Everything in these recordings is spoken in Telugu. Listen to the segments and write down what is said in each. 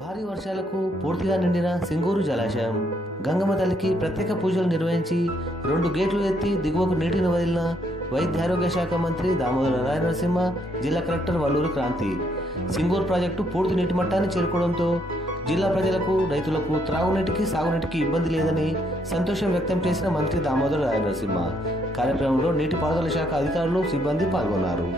భారీ వర్షాలకు పూర్తిగా నిండిన సింగూరు జలాశయం గంగమ్మ తల్లికి ప్రత్యేక పూజలు నిర్వహించి 2 గేట్లు ఎత్తి దిగువకు నీటిని వదిలిన వైద్యారోగ్య శాఖ మంత్రి దామోదర రాయనరసింహ, జిల్లా కలెక్టర్ వల్లూరు క్రాంతి. సింగూరు ప్రాజెక్టు పూర్తి నీటి మట్టాన్ని చేరుకోవడంతో జిల్లా ప్రజలకు, రైతులకు త్రాగునీటికి, సాగునీటికి ఇబ్బంది లేదని సంతోషం వ్యక్తం చేసిన మంత్రి దామోదర రాయనరసింహ. కార్యక్రమంలో నీటిపారుదల శాఖ అధికారులు, సిబ్బంది పాల్గొన్నారు.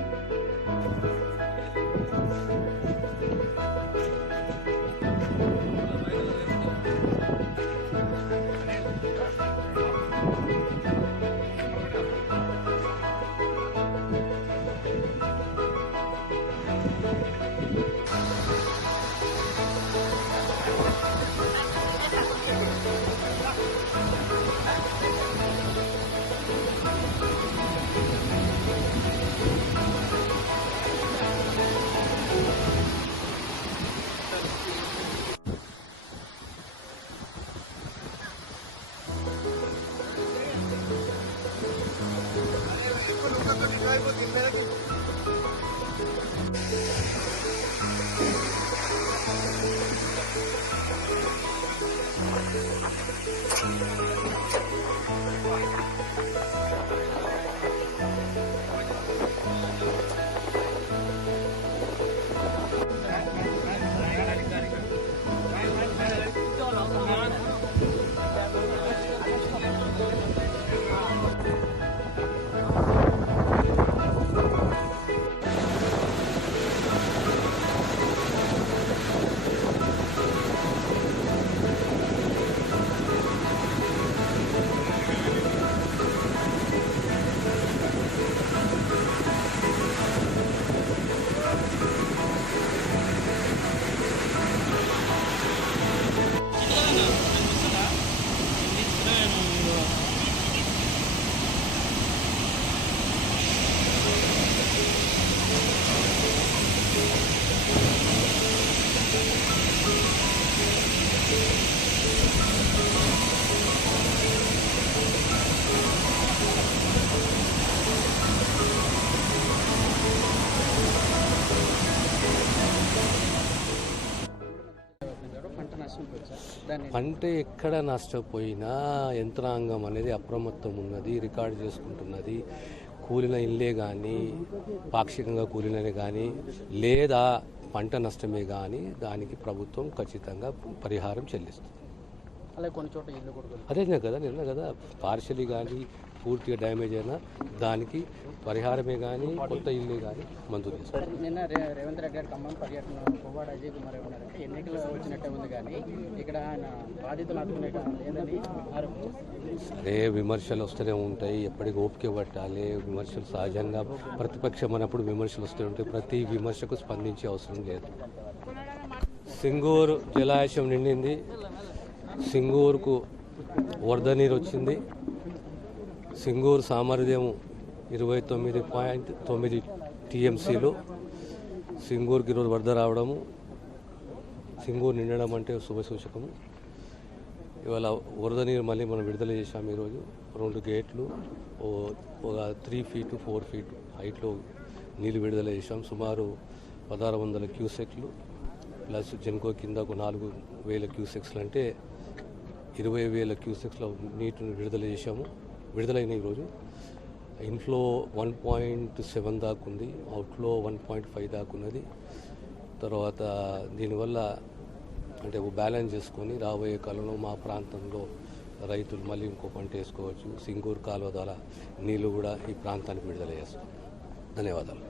పంట ఎక్కడ నష్టపోయినా యంత్రాంగం అనేది అప్రమత్తం ఉన్నది, రికార్డు చేసుకుంటున్నది. కూలిన ఇల్లే కానీ, పాక్షికంగా కూలిననే కానీ, లేదా పంట నష్టమే కానీ దానికి ప్రభుత్వం ఖచ్చితంగా పరిహారం చెల్లిస్తుంది. అలాగే కొన్ని చోట్ల ఇల్లు కూడా అదే కదా నిన్న కదా పార్షియలీ కానీ పూర్తిగా డ్యామేజ్ అయినా దానికి పరిహారమే కానీ కొత్త ఇల్లే కానీ మంజూరు చేస్తారు. నిన్న రేవంత్ రెడ్డి గారి ఖమ్మం పర్యటన పువ్వాడ అజయ్ కుమార్ ఏమన్నారంటే ఎన్నికలు వచ్చినట్టే ఉంది కానీ ఇక్కడ ఆయన బాధ్యతలు ఆదుకునే లేదని అదే విమర్శలు వస్తూనే ఉంటాయి, ఎప్పటికీ ఓపిక పట్టాలి. విమర్శలు సహజంగా ప్రతిపక్షం అన్నప్పుడు విమర్శలు వస్తూ ఉంటాయి, ప్రతి విమర్శకు స్పందించే అవసరం లేదు. సింగూరు జలాశయం నిండింది, సింగూరుకు వరద నీరు వచ్చింది. సింగూరు సామర్థ్యం 29.9 టీఎంసీలు. సింగూరుకి ఈరోజు వరద రావడము, సింగూరు నిండడం అంటే శుభసూచకము. ఇవాళ వరద నీరు మళ్ళీ మనం విడుదల చేశాము. ఈరోజు 2 గేట్లు, ఒక 3 ఫీటు 4 ఫీటు హైట్లో నీళ్ళు విడుదల చేశాం. సుమారు 1600 క్యూసెక్లు ప్లస్ జెన్కో కింద ఒక 4000 క్యూసెక్స్లు అంటే 20,000 క్యూసెక్స్ల నీటిని విడుదల చేశాము. విడుదలైన ఈరోజు ఇన్ఫ్లో 1.7 దాకా ఉంది, అవుట్లో 1.5 దాకా ఉన్నది. తర్వాత దీనివల్ల అంటే బ్యాలెన్స్ చేసుకొని రాబోయే కాలంలో మా ప్రాంతంలో రైతులు మళ్ళీ ఇంకో పంట వేసుకోవచ్చు. సింగూరు కాలువ ద్వారా నీళ్లు కూడా ఈ ప్రాంతానికి విడుదల చేస్తాం. ధన్యవాదాలు.